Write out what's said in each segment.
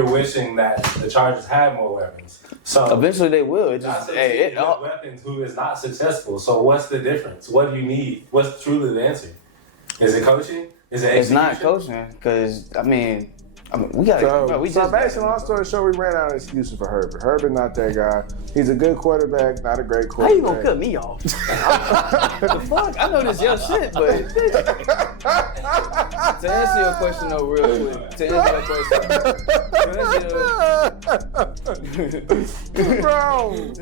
You're wishing that the Chargers had more weapons. So eventually they will. It just weapons who is not successful. So what's the difference? What do you need? What's truly the answer? Is it coaching? Is it execution? It's not coaching because I mean we got. So basically, long story short, we ran out of excuses for Herbert. Herbert not that guy. He's a good quarterback, not a great quarterback. How you gonna cut me off? The fuck? I know this your shit, but to answer your question though, real quick. To answer your question. Bro.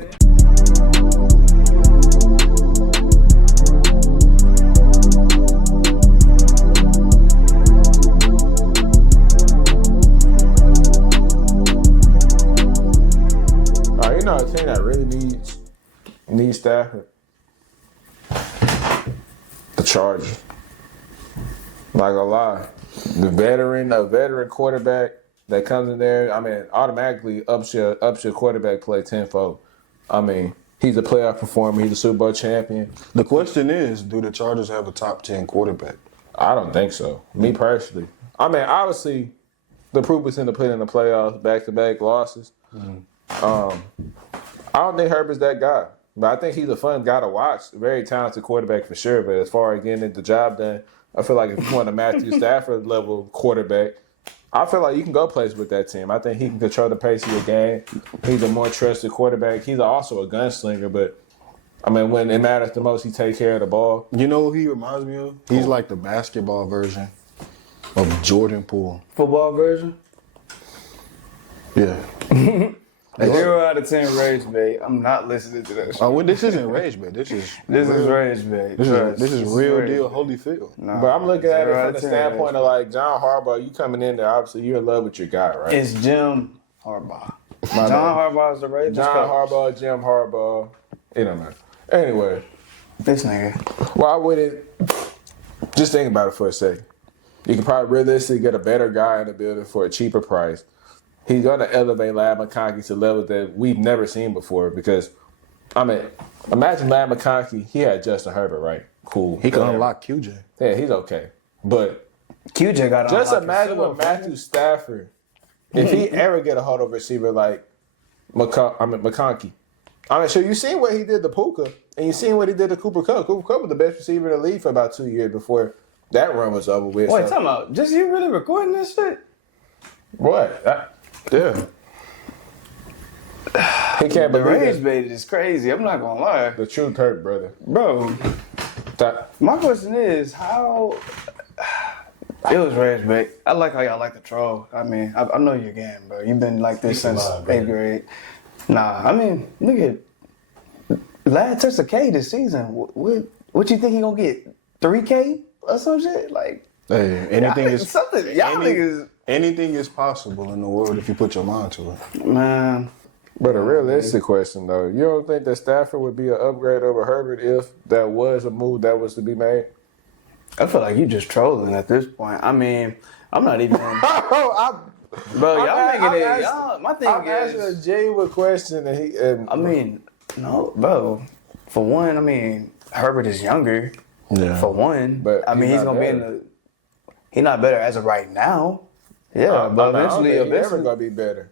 You know a team that really needs Stafford? The Chargers. Not gonna lie. A veteran quarterback that comes in there, I mean, automatically ups your quarterback play tenfold. I mean, he's a playoff performer, he's a Super Bowl champion. The question is, do the Chargers have a top 10 quarterback? I don't think so. Me personally. I mean, obviously, the proof is in the pudding in the playoffs, back-to-back losses. I don't think Herbert's that guy, but I think he's a fun guy to watch. Very talented quarterback for sure, but as far as getting the job done, I feel like if you want a Matthew Stafford level quarterback, I feel like you can go places with that team. I think he can control the pace of your game. He's a more trusted quarterback. He's also a gunslinger, but I mean, when it matters the most, he takes care of the ball. You know who he reminds me of? He's like the basketball version of Jordan Poole. Football version? Yeah. 0 out of 10 rage bait. I'm not listening to that shit. Oh, well, this isn't rage bait. This is rage bait. This is real deal Holyfield. Nah, but I'm looking at it from the standpoint of like John Harbaugh. You coming in there, obviously you're in love with your guy, right? It's Jim Harbaugh. John Harbaugh is the rage. John Harbaugh, Jim Harbaugh. It don't matter. Anyway, this nigga. Why would it? Just think about it for a second. You could probably realistically get a better guy in the building for a cheaper price. He's going to elevate Ladd McConkey to levels that we've never seen before because, I mean, imagine Ladd McConkey, he had Justin Herbert, right? Cool. He can unlock QJ. Yeah, he's okay. But QJ got to just imagine with Matthew Stafford, if he ever get a hold of a receiver like McConkey. I mean, sure, you seen what he did to Puka, and you seen what he did to Cooper Kupp. Cooper Kupp was the best receiver in the league for about 2 years before that run was over with. Wait, talking about, just you really recording this shit? What? Yeah. He can't The believe rage it. bait is crazy. I'm not going to lie. The truth hurt, brother. Bro, my question is, how... It was rage bait. I like how y'all like to troll. I mean, I know your game, bro. You've been like this since 8th grade. Nah, I mean, look at... Ladd touched a K this season. What you think he gonna get? 3K or some shit? Like... Hey, anything is... Something. Y'all niggas... Anything is possible in the world if you put your mind to it. Man. But a realistic question, though, you don't think that Stafford would be an upgrade over Herbert if that was a move that was to be made? I feel like you just trolling at this point. I mean, I'm not even... Bro, y'all making it... My thing I'm asking a genuine question, I mean, no, bro. For one, I mean, Herbert is younger. Yeah. For one. But I mean, he's going to be in the... He's not better as of right now. Yeah, but eventually, he's never gonna be better.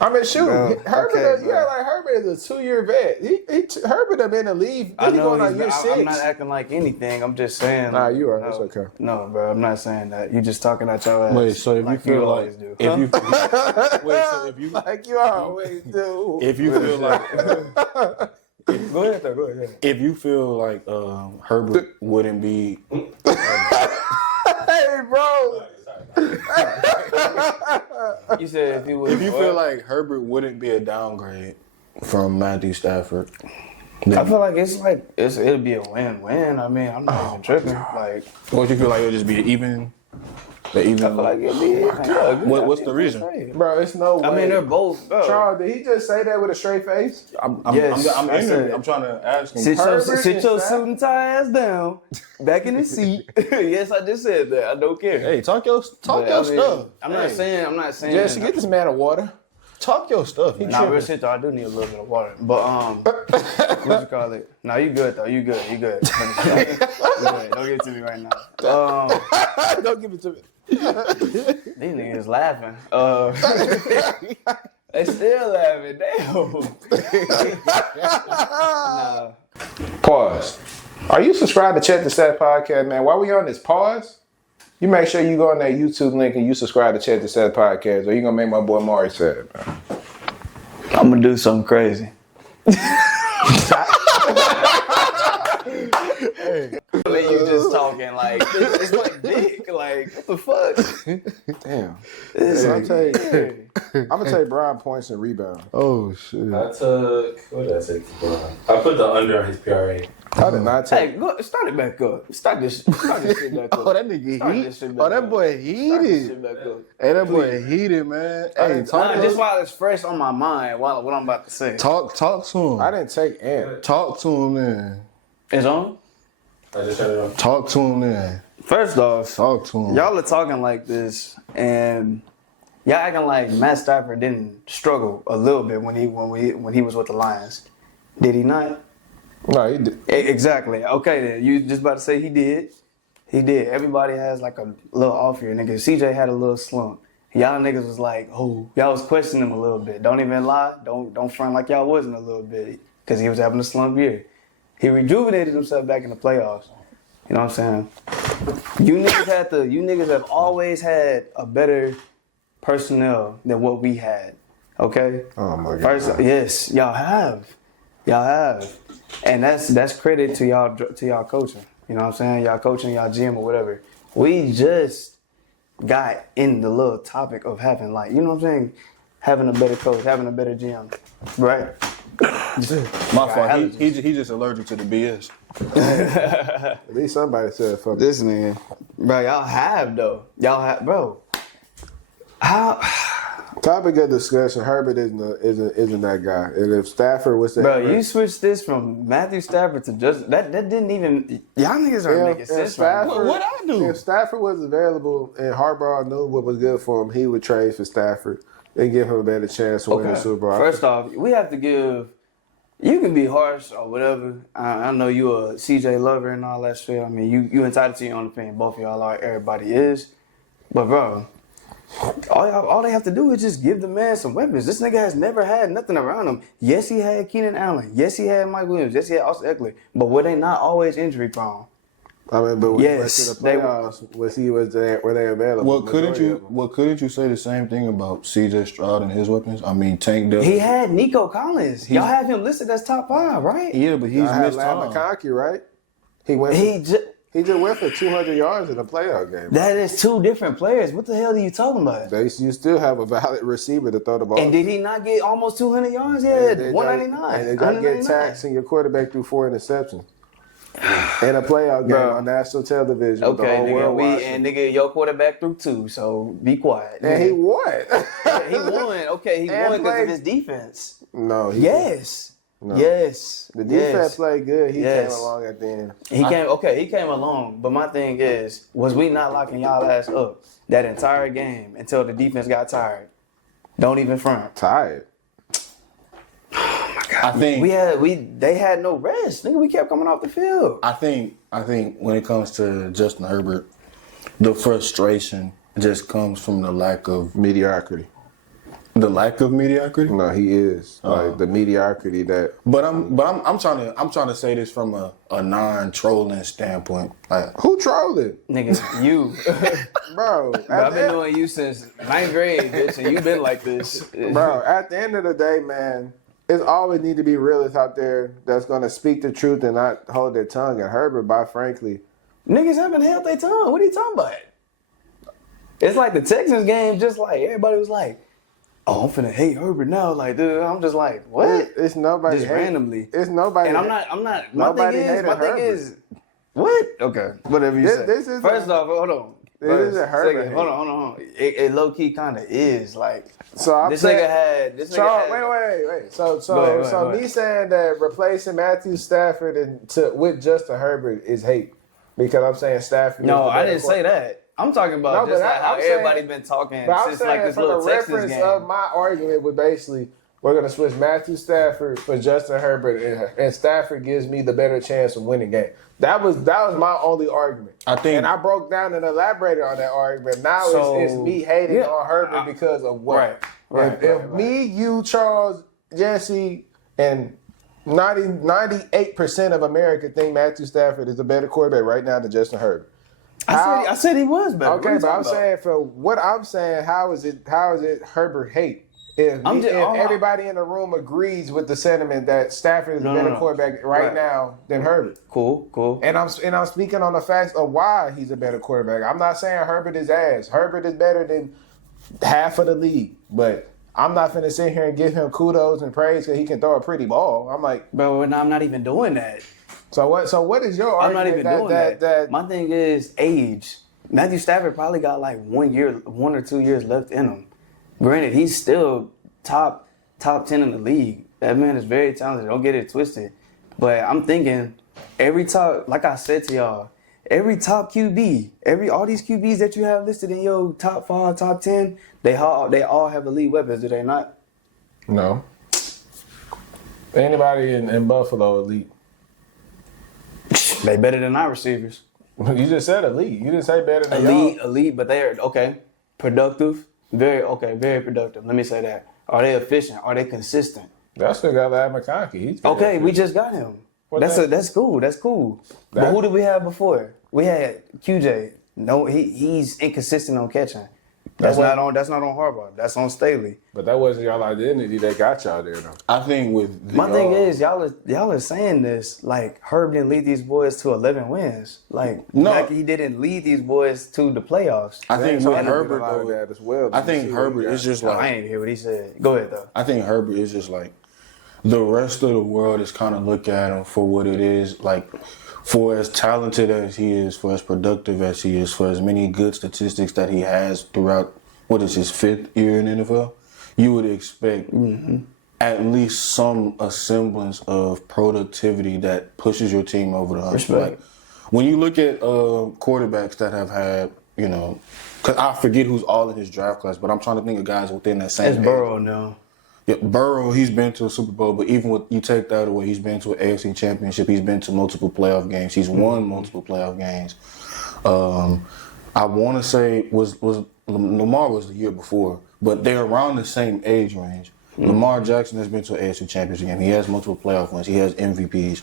I mean, shoot, Herbert. Like Herbert is a 2-year vet. Herbert have been in the league. I know. Going on year 6. I'm not acting like anything. I'm just saying. Nah, you are. That's okay. No, bro, I'm not saying that. You just talking at your ass. Wait, so if like you feel always like do. if you wait, so if you like you always do. If you feel like Go ahead, though. Go ahead. if you feel like Herbert wouldn't be Hey, bro. You said if you feel like Herbert wouldn't be a downgrade from Matthew Stafford, I feel like it'll be a win-win. I mean, I'm not even tripping. Like, what you feel like it'll just be even? I feel like it'll be. What's the reason? Bro, it's no way. I mean, they're both. Bro. Charles, did he just say that with a straight face? I'm trying to ask him. Sit your suit and tie ass down, back in the seat. Yes, I just said that. I don't care. Hey, talk your stuff. I'm not saying. Jesse, get this man a water. Talk your stuff. Nah, real shit though, I do need a little bit of water. But what you call it? Nah, you good though. You good. Don't give it to me right now. Don't give it to me. These niggas laughing. They still laughing. Damn. Nah. Pause. Are you subscribed to Check the Stat Podcast, man? While we on this pause, you make sure you go on that YouTube link and you subscribe to Check the Stat Podcast, or you gonna make my boy Omari sad, man. I'm gonna do something crazy. You just talking like it's like dick. Like what the fuck? Damn. I'm I'm gonna take Brian points and rebound. Oh shit. I took, what did I take to Brian? I put the under on his PRA. I did not take. Hey, go, start it back up. Start this shit back up. Oh, that nigga Start heat. this shit back Oh, that up. boy Start this heated. shit back up. Hey, that boy heated, man. Hey, Nah, just while it's fresh on my mind, while what I'm about to say. talk to him. I didn't take Ant. Talk to him then. It's on? I just turned it on. Talk to him then. First off, Talk to him. y'all are talking like this, and y'all acting like Matt Stafford didn't struggle a little bit when he was with the Lions. Did he not? No, he did. Exactly. Okay, then you just about to say he did. He did. Everybody has like a little off here, nigga. CJ had a little slump. Y'all niggas was like, oh, y'all was questioning him a little bit. Don't even lie. Don't front like y'all wasn't a little bit, because he was having a slump year. He rejuvenated himself back in the playoffs. You know what I'm saying? You niggas have always had a better personnel than what we had. Okay? Oh my God. Yes, y'all have. And that's credit to y'all coaching. You know what I'm saying? Y'all coaching, y'all GM or whatever. We just got in the little topic of having, like, you know what I'm saying? Having a better coach, having a better GM. Right? My fault. He just allergic to the BS. At least somebody said fuck This nigga. Bro, y'all have, though. Y'all have, bro. How? Topic of discussion: Herbert isn't that guy, and if Stafford was to Bro, you switched this from Matthew Stafford to Justin. That didn't even. Y'all niggas are making sense. Right now. What I do? If Stafford was available and Harbaugh knew what was good for him, he would trade for Stafford and give him a better chance to win the Super Bowl. First off, we have to give. You can be harsh or whatever. I know you a CJ lover and all that shit. I mean, you entitled to your own opinion. Both of y'all are. Everybody is. But bro, all they have to do is just give the man some weapons. This nigga has never had nothing around him. Yes, he had Keenan Allen. Yes, he had Mike Williams. Yes, he had Austin Eckler. But were they not always injury prone? I mean, but when Yes, he went to they the playoffs, were they available? Well, couldn't you say the same thing about CJ Stroud and his weapons? I mean, Tank Dell. He had Nico Collins. Y'all have him listed as top 5, right? Yeah, but he's I had missed Lamb time. McConkey, right? He just went for 200 yards in a playoff game. That is two different players. What the hell are you talking about? You still have a valid receiver to throw the ball. And did he not get almost 200 yards? Yeah, 199. And they got to get taxed, and your quarterback threw 4 interceptions in a playoff game on national television. Okay, the whole world nigga, watching. nigga, your quarterback threw 2, so be quiet. And he won. He won. Okay, he And won because played- of his defense. No, he Yes. No. Yes. The defense Yes. played good. He Yes. came along at the end. He came along. But my thing is, was we not locking y'all ass up that entire game until the defense got tired? Don't even front. Tired. I think They had no rest. Nigga, we kept coming off the field. I think when it comes to Justin Herbert, the frustration just comes from the lack of Mediocrity. mediocrity. No, he is like the mediocrity that. But I'm trying to say this from a non-trolling standpoint. Like, Who trolling, Nigga, you. bro? I've been knowing you since 9th grade, bitch, and you've been like this. Bro, at the end of the day, man, it's always need to be realists out there that's gonna speak the truth and not hold their tongue. And Herbert, frankly, Niggas haven't held their tongue. What are you talking about? It's like the Texans game, just like everybody was like, oh, I'm finna hate Herbert now. Like, dude, I'm just like, what? it's nobody Just hate- randomly. It's nobody. And I'm not. My Nobody thing hated is, Herbert. what? Okay, whatever you say. This is First off, hold on. This is a Herbert hate. Hold on. It low key kind of is like. So I'm This saying, nigga had. This nigga So had. wait. So Go ahead. me saying that replacing Matthew Stafford with Justin Herbert is hate because I'm saying Stafford. No, is the I better didn't say that. I'm talking about No, just but like how I'm saying- everybody been talking But I'm since saying like this from little the Texas reference game. of my argument was basically we're going to switch Matthew Stafford for Justin Herbert, and Stafford gives me the better chance of winning game. That was my only argument. And I broke down and elaborated on that argument. Now it's me hating on Herbert because of what? If me, you, Charles, Jesse, and 98% of America think Matthew Stafford is a better quarterback right now than Justin Herbert. I said he was better. Okay, but I'm saying for what I'm saying, how is it Herbert hate? If everybody in the room agrees with the sentiment that Stafford is a better quarterback right now than Herbert. Cool. And I'm speaking on the facts of why he's a better quarterback. I'm not saying Herbert is ass. Herbert is better than half of the league. But I'm not finna sit here and give him kudos and praise because he can throw a pretty ball. I'm like, bro, I'm not even doing that. So what is your argument? I'm not even doing that. My thing is age. Matthew Stafford probably got like 1 or 2 years left in him. Granted, he's still top 10 in the league. That man is very talented. Don't get it twisted. But I'm thinking like I said to y'all, every top QB, all these QBs that you have listed in your top 5, top 10, they all have elite weapons, do they not? No. Anybody in Buffalo elite? They better than our receivers. You just said elite. You didn't say better than elite, but they are productive. Very productive. Let me say that. Are they efficient? Are they consistent? That's the guy that had McConkey. Okay, we just got him. That's cool. But who did we have before? We had QJ. No, he's inconsistent on catching. That's not on Harbaugh. That's on Staley. But that wasn't y'all identity that got y'all there, though. I think my thing is y'all are saying this like Herb didn't lead these boys to 11 wins. Like he didn't lead these boys to the playoffs. I think with Herbert though, as well. I think Herbert is just like I ain't hear what he said. Go ahead though. I think Herbert is just like the rest of the world is kind of look at him for what it is, like for as talented as he is, for as productive as he is, for as many good statistics that he has throughout, what is his 5th year in the NFL, you would expect at least a semblance of productivity that pushes your team over the hump. Like, when you look at quarterbacks that have had, because I forget who's all in his draft class, but I'm trying to think of guys within that same age. It's Burrow now. Yeah, Burrow, he's been to a Super Bowl, but even with you take that away, he's been to an AFC Championship. He's been to multiple playoff games. He's won multiple playoff games. I want to say was Lamar was the year before, but they're around the same age range. Lamar Jackson has been to an AFC Championship game. He has multiple playoff wins. He has MVPs.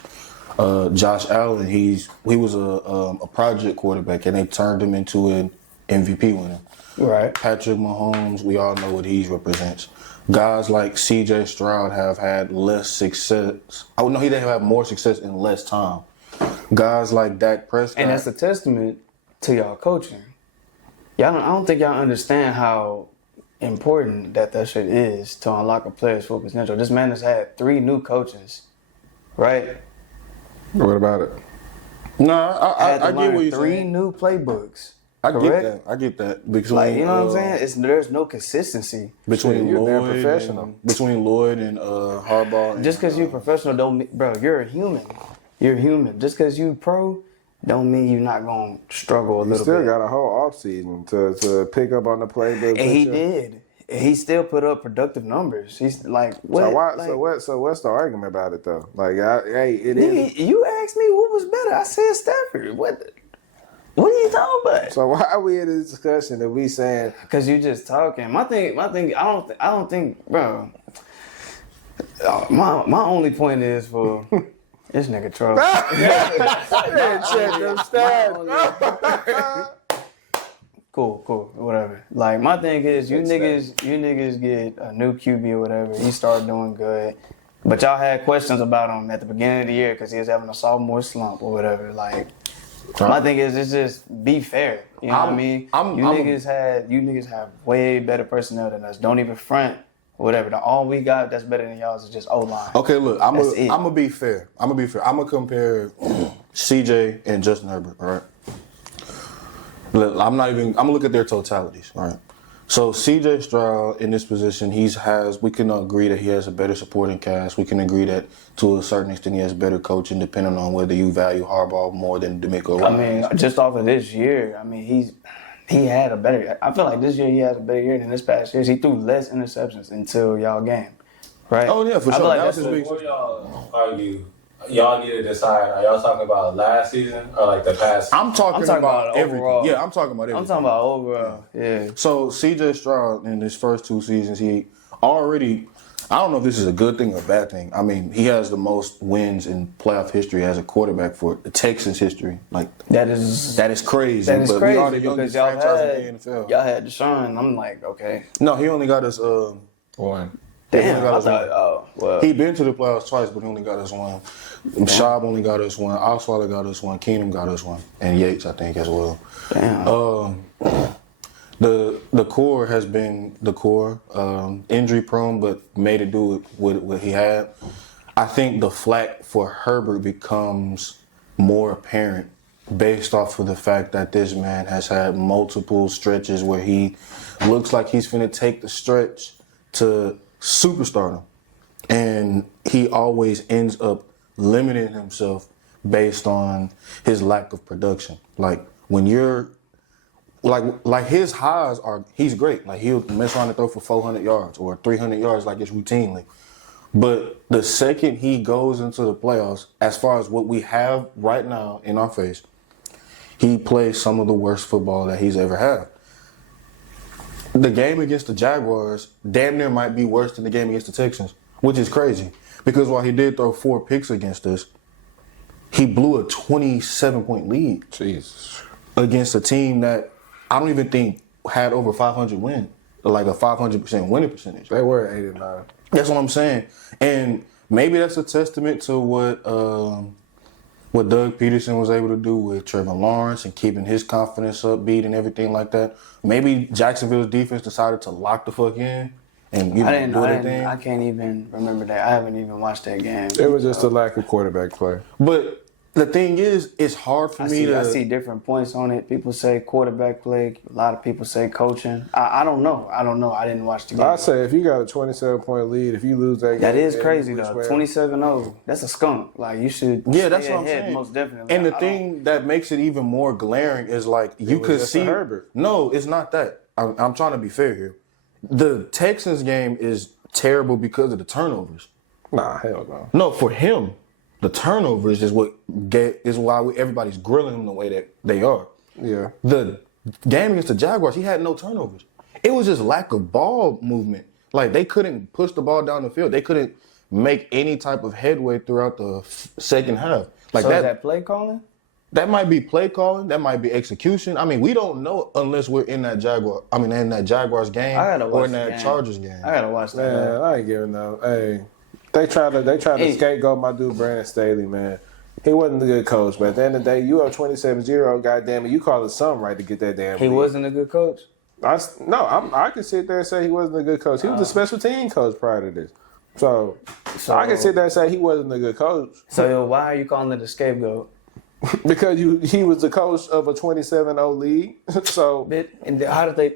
Josh Allen, he was a project quarterback, and they turned him into an MVP winner. Right. Patrick Mahomes, we all know what he represents. Guys like C.J. Stroud have had less success. Oh no, he didn't have more success in less time. Guys like Dak Prescott, and that's a testament to y'all coaching. I don't think y'all understand how important that shit is to unlock a player's full potential. This man has had 3 new coaches, right? What about it? No, I get what you're saying. 3 new playbooks. I get that. Because you know what I'm saying? There's no consistency between Lloyd and Harbaugh. Just because you're professional don't mean, bro, you're a human. You're human. Just because you pro don't mean you're not going to struggle a little bit. You still got a whole offseason to pick up on the playbook. And he did. He still put up productive numbers. He's like, what? So what's the argument about it, though? Like, you asked me who was better. I said Stafford. What are you talking about? So why are we in this discussion that we saying? Because you just talking. My thing. I don't think, bro. My only point is for this nigga troll. Cool, whatever. Like my thing is, you niggas get a new QB or whatever. He started doing good, but y'all had questions about him at the beginning of the year because he was having a sophomore slump or whatever. Like. My thing is, it's just be fair. You know what I mean? You niggas have way better personnel than us. Don't even front, whatever. All we got that's better than y'all is just O-line. Okay, look, I'm gonna be fair. I'm gonna compare CJ and Justin Herbert. All right. Look, I'm gonna look at their totalities. All right. So CJ Stroud in this position, we can agree that he has a better supporting cast. We can agree that to a certain extent he has better coaching, depending on whether you value Harbaugh more than DeMeco Ryans. I mean, just off of this year, I mean, he had a better. I feel like this year he has a better year than this past year. He threw less interceptions until y'all game. right? Oh yeah, for I sure. feel like That was that's his big. Before y'all argue, y'all need to decide. Are y'all talking about last season or like the past? I'm talking about everything. overall. Yeah, I'm talking about everything. I'm talking about overall. Yeah. So C.J. Stroud in his first 2 seasons, he already. I don't know if this is a good thing or a bad thing. I mean, he has the most wins in playoff history as a quarterback for the Texans history. Like That is crazy. That is but crazy we are the because youngest y'all franchise in the NFL. had Deshaun. I'm like, okay. No, he only got us. One. Damn, got I us thought, oh, well. He been to the playoffs twice, but he only got us one. Schaub only got us one. Osweiler got us one. Keenum got us one, and Yates, I think, as well. Damn. The core has been the core, injury prone, but made it do with what he had. I think the flack for Herbert becomes more apparent based off of the fact that this man has had multiple stretches where he looks like he's finna take the stretch to superstardom. And he always ends up limiting himself based on his lack of production. Like when you're like his highs are, he's great. Like he'll mess around and throw for 400 yards or 300 yards like it's routinely. But the second he goes into the playoffs, as far as what we have right now in our face, he plays some of the worst football that he's ever had. The game against the Jaguars damn near might be worse than the game against the Texans, which is crazy. Because while he did throw 4 picks against us, he blew a 27-point lead. Jesus. Against a team that I don't even think had over 500 win, like a 500% winning percentage. They were 8 and 9. That's what I'm saying. And maybe that's a testament to what Doug Peterson was able to do with Trevor Lawrence and keeping his confidence upbeat and everything like that. Maybe Jacksonville's defense decided to lock the fuck in and do their thing. I can't even remember that. I haven't even watched that game. It was just a lack of quarterback play. But the thing is, it's hard for me to... I see different points on it. People say quarterback play. A lot of people say coaching. I don't know. I didn't watch the game. I say if you got a 27-point lead, if you lose that game... That is crazy, though. 27-0. That's a skunk. Like, you should Yeah, that's stay what I'm ahead, saying. most definitely. And the thing that makes it even more glaring is, like, you could see... Herbert. No, it's not that. I'm trying to be fair here. The Texans game is terrible because of the turnovers. Nah, hell no. No, for him, the turnovers is why everybody's grilling him the way that they are. Yeah. The game against the Jaguars, he had no turnovers. It was just lack of ball movement. Like, they couldn't push the ball down the field. They couldn't make any type of headway throughout the second half. Like so is that play calling? That might be play calling. That might be execution. I mean, we don't know unless we're in that Jaguars game or in that Chargers game. I gotta watch that. Man, I ain't giving no. Hey, they tried to scapegoat my dude Brandon Staley, man. He wasn't a good coach, but at the end of the day, you up 27-0, goddamn it, you call it something right to get that damn He lead. wasn't a good coach? I can sit there and say he wasn't a good coach. He was a special team coach prior to this. So I can sit there and say he wasn't a good coach. So why are you calling it a scapegoat? Because he was the coach of a 27-0 league. So And how did they?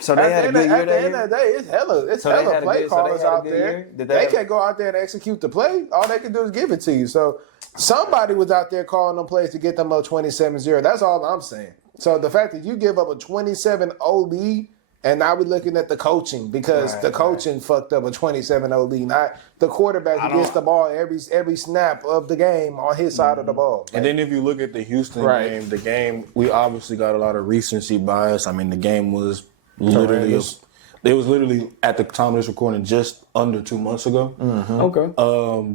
So they had a good year. At the end of the day, it's hella play callers out there. They can't go out there and execute the play. All they can do is give it to you. So somebody was out there calling them plays to get them up 27-0. That's all I'm saying. So the fact that you give up a 27-0 lead, and now we're looking at the coaching because the coaching fucked up a 27-0 lead. Not the quarterback who gets the ball every snap of the game on his side of the ball. And then if you look at the Houston game, we obviously got a lot of recency bias. I mean, the game was literally at the time of this recording just under 2 months ago. Mm-hmm. Okay.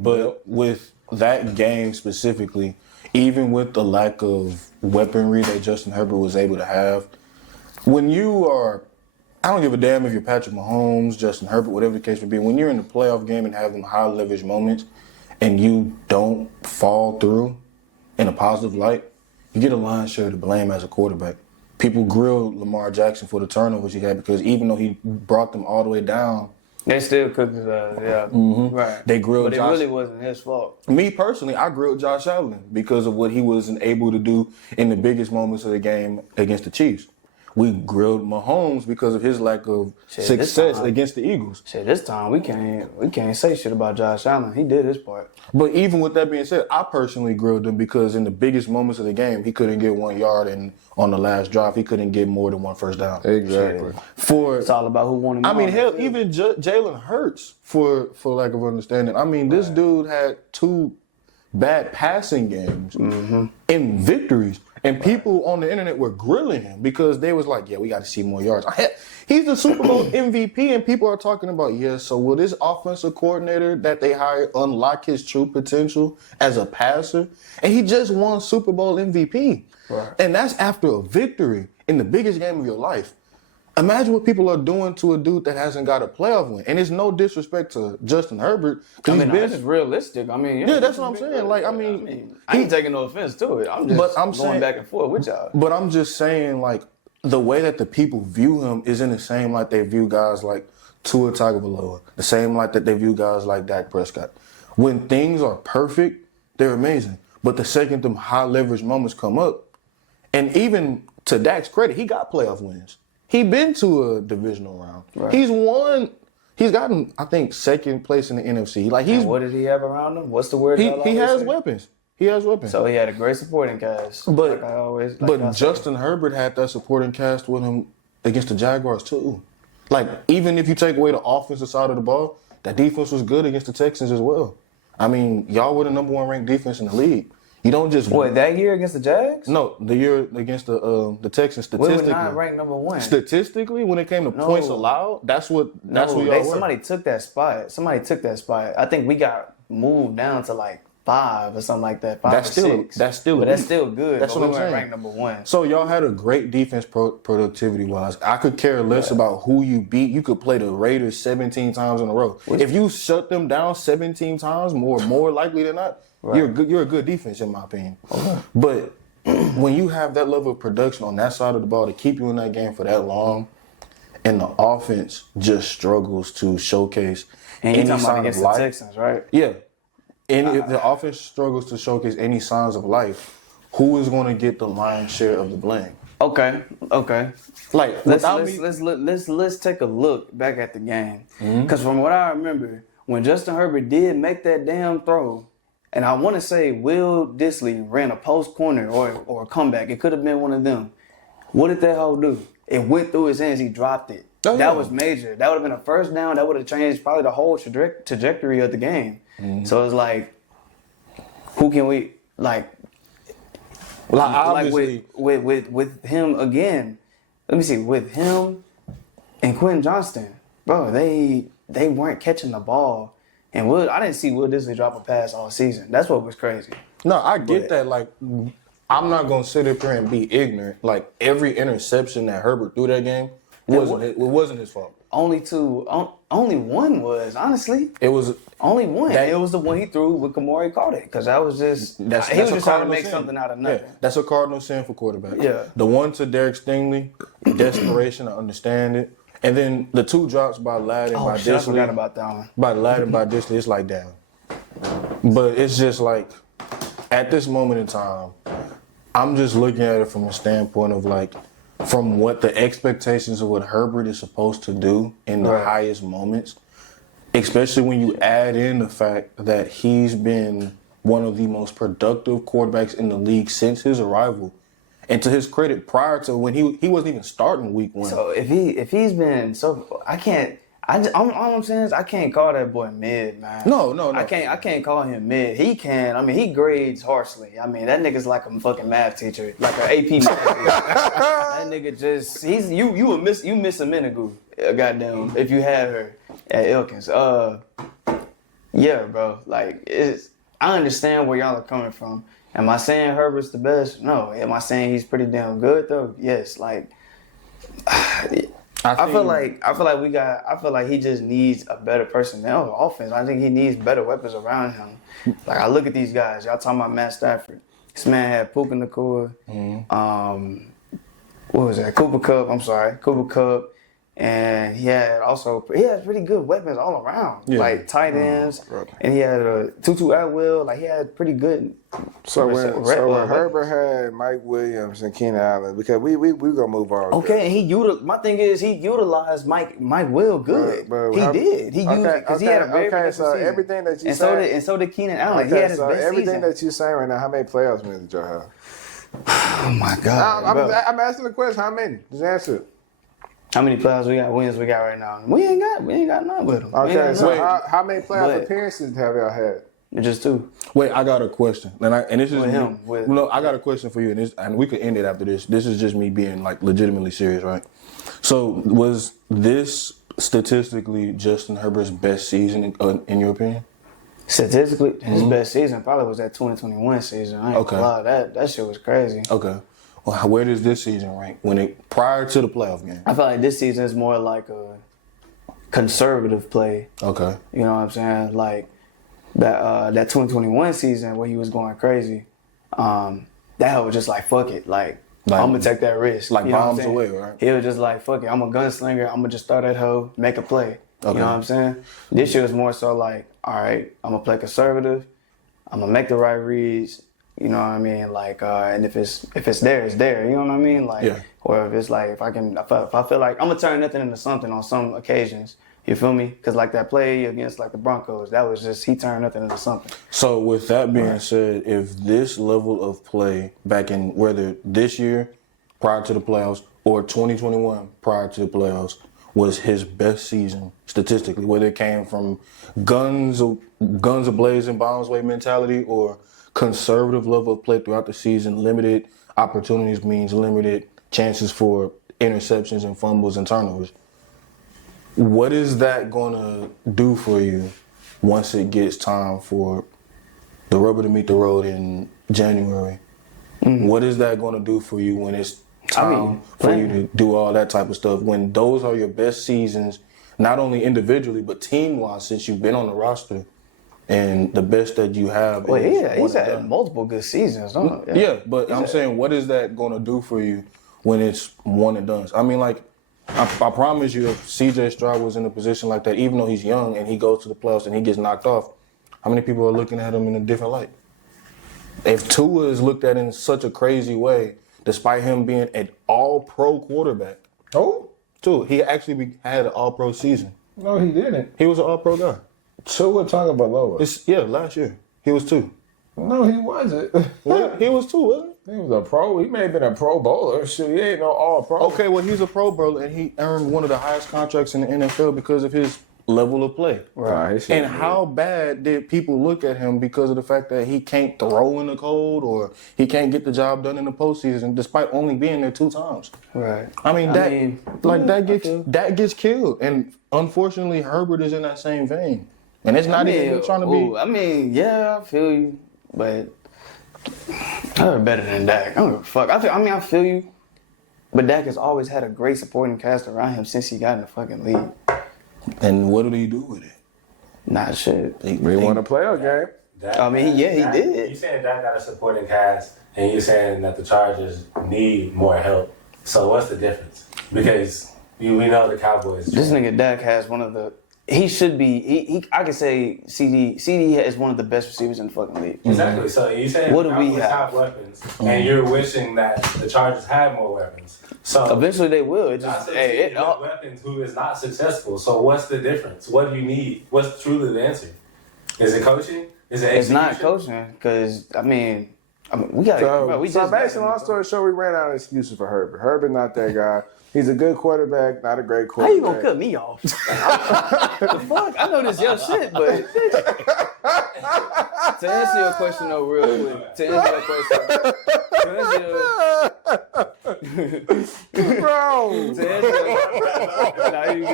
But with that game specifically, even with the lack of weaponry that Justin Herbert was able to have, when you are, I don't give a damn if you're Patrick Mahomes, Justin Herbert, whatever the case may be, when you're in the playoff game and having high leverage moments and you don't fall through in a positive light, you get a lion's share of the blame as a quarterback. People grill Lamar Jackson for the turnovers he had because even though he brought them all the way down, they still cooked his ass, yeah. Mm-hmm. Right. They grilled but it really wasn't his fault. Me personally, I grilled Josh Allen because of what he wasn't able to do in the biggest moments of the game against the Chiefs. we grilled Mahomes because of his lack of Shit, success against the Eagles. Shit, this time we can't say shit about Josh Allen. He did his part. But even with that being said, I personally grilled him because in the biggest moments of the game, he couldn't get 1 yard, and on the last drive, he couldn't get more than one first down. Exactly. It's all about who won him. I mean, hell, even Jalen Hurts, for lack of understanding. I mean, this dude had 2 bad passing games in victories. And people on the internet were grilling him because they was like, yeah, we got to see more yards. He's the Super Bowl MVP, and people are talking about, so will this offensive coordinator that they hired unlock his true potential as a passer? And he just won Super Bowl MVP. Right. And that's after a victory in the biggest game of your life. Imagine what people are doing to a dude that hasn't got a playoff win. And it's no disrespect to Justin Herbert. I mean, that's just realistic. I mean, yeah, that's what I'm saying. Like, I ain't taking no offense to it. I'm just going back and forth with y'all. But I'm just saying, like, the way that the people view him isn't the same like they view guys like Tua Tagovailoa, the same like that they view guys like Dak Prescott. When things are perfect, they're amazing. But the second them high leverage moments come up, and even to Dak's credit, he got playoff wins. He been to a divisional round. Right. He's won. He's gotten, I think, second place in the NFC. Like and what did he have around him? What's the word? He has weapons. He has weapons. So he had a great supporting cast. But Justin Herbert had that supporting cast with him against the Jaguars too. Like, even if you take away the offensive side of the ball, that defense was good against the Texans as well. I mean, y'all were the number 1 ranked defense in the league. You don't just that year against the Jags? No, the year against the Texans. Statistically, we were not ranked number 1. Statistically, when it came to points allowed, that's what y'all were. Somebody took that spot. I think we got moved down to like 5 or something like that. 5 or 6. That's still good. That's what I'm saying. Ranked number 1. So y'all had a great defense productivity wise. I could care less about who you beat. You could play the Raiders 17 times in a row. If you shut them down 17 times, more likely than not. Right. You're a good defense, in my opinion. Okay. But when you have that level of production on that side of the ball to keep you in that game for that long, and the offense just struggles to showcase any sign of life. The Texans, right? Yeah. And if the offense struggles to showcase any signs of life, who is going to get the lion's share of the blame? Okay. Like, let's take a look back at the game, because from what I remember, when Justin Herbert did make that damn throw. And I want to say Will Dissly ran a post corner or a comeback. It could have been one of them. What did that hoe do? It went through his hands. He dropped it. Oh, that was major. That would have been a first down. That would have changed probably the whole trajectory of the game. Mm-hmm. So it's like, who can we like? Obviously, with him again. Let me see. With him and Quentin Johnston, bro, they weren't catching the ball. And I didn't see Will Dissly drop a pass all season. That's what was crazy. No, I get that. Like, I'm not going to sit up here and be ignorant. Like, every interception that Herbert threw that game wasn't his fault. Only one was, honestly. It was only one. It was the one he threw with Omari caught it. Because that was just, he was just trying to make something out of nothing. Yeah, that's a cardinal sin for quarterback. Yeah. The one to Derek Stingley, desperation, I understand it. And then the 2 drops by Ladd and by Dissly. I forgot about that one. By Ladd and by Dissly, it's like down. But it's just like, at this moment in time, I'm just looking at it from a standpoint of like, from what the expectations of what Herbert is supposed to do in the highest moments, especially when you add in the fact that he's been one of the most productive quarterbacks in the league since his arrival. And to his credit, prior to when he wasn't even starting week 1. So if he's been all I'm saying is I can't call that boy mid, man. No. I can't call him mid. He can. I mean, he grades harshly. I mean, that nigga's like a fucking math teacher, like an AP math teacher. That nigga just you miss a Minigu, goddamn, if you had her at Elkins. Yeah, bro. Like I understand where y'all are coming from. Am I saying Herbert's the best? No. Am I saying he's pretty damn good though? Yes. Like, I feel like he just needs a better personnel offense. I think he needs better weapons around him. Like, I look at these guys. Y'all talking about Matt Stafford. This man had Puka Nacua. What was that? Cooper Kupp. And he had pretty good weapons all around, like tight ends, and he had a Tutu Atwell. Like he had pretty good. So when Herbert had Mike Williams and Keenan Allen, because we gonna move on. Okay, and my thing is he utilized Mike Will good. He did. He used it because he had a very good season. Everything that you and so did Keenan Allen. He had his best everything season. that you're saying right now, how many playoffs wins did y'all have? Oh my God! I'm asking the question. How many? Just answer it. How many playoffs wins we got right now? We ain't got none with them. Okay, so how many playoff appearances have y'all had? Just 2. Wait, I got a question, and this is With him. I got a question for you, and we could end it after this. This is just me being like legitimately serious, right? So, was this statistically Justin Herbert's best season in your opinion? Statistically, his best season probably was that 2021 season. I ain't gonna lie, that shit was crazy. Okay. Well, where does this season rank prior to the playoff game? I feel like this season is more like a conservative play. Okay. You know what I'm saying? Like that 2021 season where he was going crazy. That was just like fuck it, like I'm gonna take that risk. Like you know bombs away, right? He was just like fuck it, I'm a gunslinger. I'm gonna just throw that hoe, make a play. Okay. You know what I'm saying? This year was more so like, all right, I'm gonna play conservative. I'm gonna make the right reads. You know what I mean? Like, and if it's there, it's there. You know what I mean? Like, or if it's like, if I feel like I'm gonna turn nothing into something on some occasions. You feel me? Because like that play against like the Broncos, that was just he turned nothing into something. So with that being said, if this level of play back in whether this year prior to the playoffs or 2021 prior to the playoffs was his best season statistically, whether it came from guns ablazing, bombs away mentality or conservative level of play throughout the season, limited opportunities means limited chances for interceptions and fumbles and turnovers. What is that going to do for you once it gets time for the rubber to meet the road in January? Mm-hmm. What is that going to do for you when it's time for you to do all that type of stuff? When those are your best seasons, not only individually, but team-wise, since you've been on the roster, and the best that you have. Well, he's had multiple good seasons, don't he? Yeah, but I'm saying, what is that going to do for you when it's one and done? I mean, like, I promise you, if C.J. Stroud was in a position like that, even though he's young and he goes to the playoffs and he gets knocked off, how many people are looking at him in a different light? If Tua is looked at in such a crazy way, despite him being an all-pro quarterback. Oh? Tua, he actually had an all-pro season. No, he didn't. He was an all-pro guy. Tua talking about lower. Last year. He was 2. No, he wasn't. He was 2, wasn't he? He was a pro. He may have been a pro bowler. Shit, he ain't no all-pro. Okay, well, he's a pro bowler, and he earned one of the highest contracts in the NFL because of his level of play. Right. And how bad did people look at him because of the fact that he can't throw in the cold or he can't get the job done in the postseason despite only being there 2 times? Right. That gets killed. And unfortunately, Herbert is in that same vein. And it's not even trying to be. I mean, yeah, I feel you, but they're better than Dak. I don't give a fuck. I feel you, but Dak has always had a great supporting cast around him since he got in the fucking league. And what did he do with it? Nah, shit. He won a playoff game. He did. You saying Dak got a supporting cast, and you're saying that the Chargers need more help. So what's the difference? Because we know the Cowboys. This nigga Dak has one of the. He should be. I could say CD is one of the best receivers in the fucking league. Exactly. So you saying what do we have weapons, and you're wishing that the Chargers had more weapons. So eventually they will. It just weapons who is not successful. So what's the difference? What do you need? What's truly the answer? Is it coaching? Is it execution? It's not coaching because we got. So basically, long story short, we ran out of excuses for Herbert. Herbert not that guy. He's a good quarterback, not a great quarterback. How you gonna cut me off? The fuck? I know this your shit, but to answer your question though, real quick. Nah, you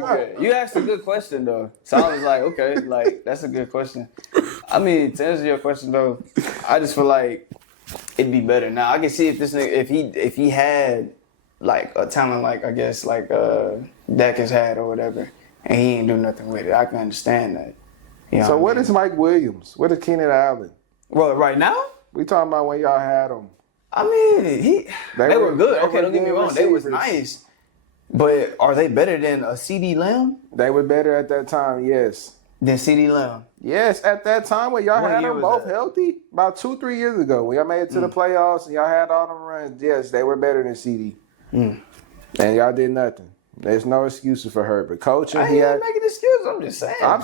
good. You asked a good question though, so I was like, okay, like that's a good question. I mean, to answer your question though, I just feel like it'd be better. Now I can see if this nigga, if he had like a talent like I guess like Dak has had or whatever, and he ain't do nothing with it. I can understand that. You know so what is Mike Williams? What is Keenan Allen? Well, right now we talking about when y'all had them. I mean, they were good. Okay, don't get me wrong. They was receivers. nice. But are they better than a CD Lamb? They were better at that time, yes. Than CD Lamb? Yes, at that time when y'all What had year them was both that? healthy, about 2-3 years ago, when y'all made it to the playoffs and y'all had all them runs, yes, they were better than CD. And y'all did nothing. There's no excuses for Herbert. Coaching, I ain't making excuses. I'm just saying. I'm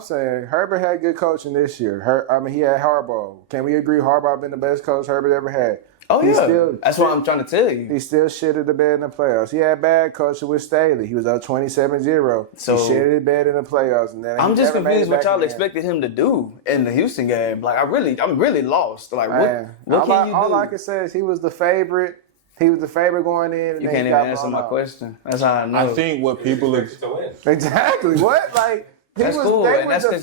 saying Herbert had good coaching this year. He had Harbaugh. Can we agree Harbaugh been the best coach Herbert ever had? Oh, yeah. That's what I'm trying to tell you. He still shitted the bed in the playoffs. He had bad coaching with Staley. He was up 27-0. So, he shitted the bed in the playoffs. And then I'm just never made confused it what back y'all again. expected him to do in the Houston game. Like, I'm really lost. Like, Man, what can you do? All I can say is he was the favorite. He was the favorite going in. And You then can't he even got answer blown my out. question. That's how I know. I think what people To win. Exactly. What? Like, That's cool. They And was that's the because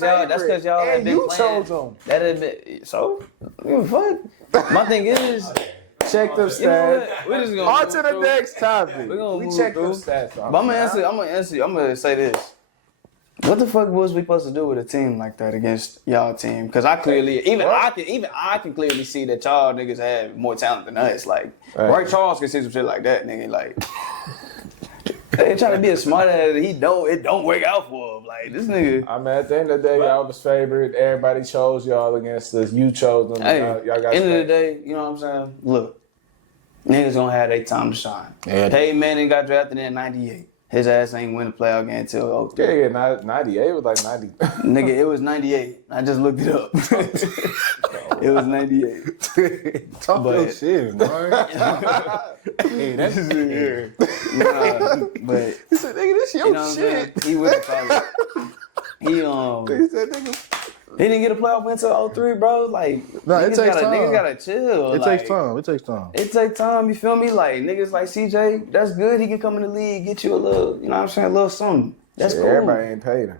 favorite. y'all have And been you playing. chose them. That had been, so? Give a fuck. My thing is, Check them you know stats. what? We're just gonna On move to the through. next topic. We're gonna We move check them through. stats. But I'm gonna answer. I'm gonna say this. What the fuck was we supposed to do with a team like that against y'all team? Because I clearly, I can clearly see that y'all niggas have more talent than us. Like, Ray Charles can see some shit like that, nigga. Like, they trying to be a smart ass. It don't work out for him. Like, this nigga. I mean, at the end of the day, y'all was favored. Everybody chose y'all against us. You chose them. Hey, y'all got end of the spanked. day, you know what I'm saying? Look, niggas gonna have their time to shine. Yeah. Peyton Manning got drafted in '98. His ass ain't win a playoff game until 03. Yeah, 98 was like 90. Nigga, it was 98. I just looked it up. It was 98. talk But- your shit, man. Hey, that's weird. Nah, but He said, nigga, this your you know what I'm saying? shit. He went to college. He He said, nigga. he didn't get a playoff win until 03, bro. Like, Nah, it niggas takes gotta, time. Niggas gotta chill. It like, takes time. It takes time. It take time, you feel me? Like, niggas like CJ, that's good. He can come in the league, get you a little, you know what I'm saying, a little something. That's cool. Everybody ain't paid him.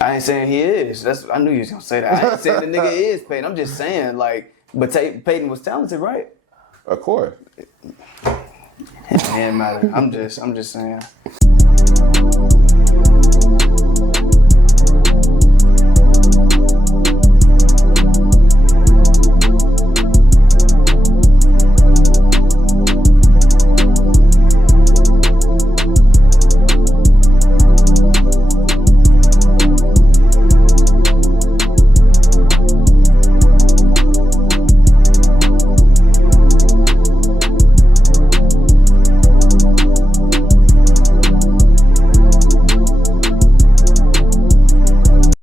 I ain't saying he is. I knew you was gonna say that. I ain't saying the nigga is Peyton. I'm just saying, like, but Peyton was talented, right? Of course. It didn't matter. I'm just saying.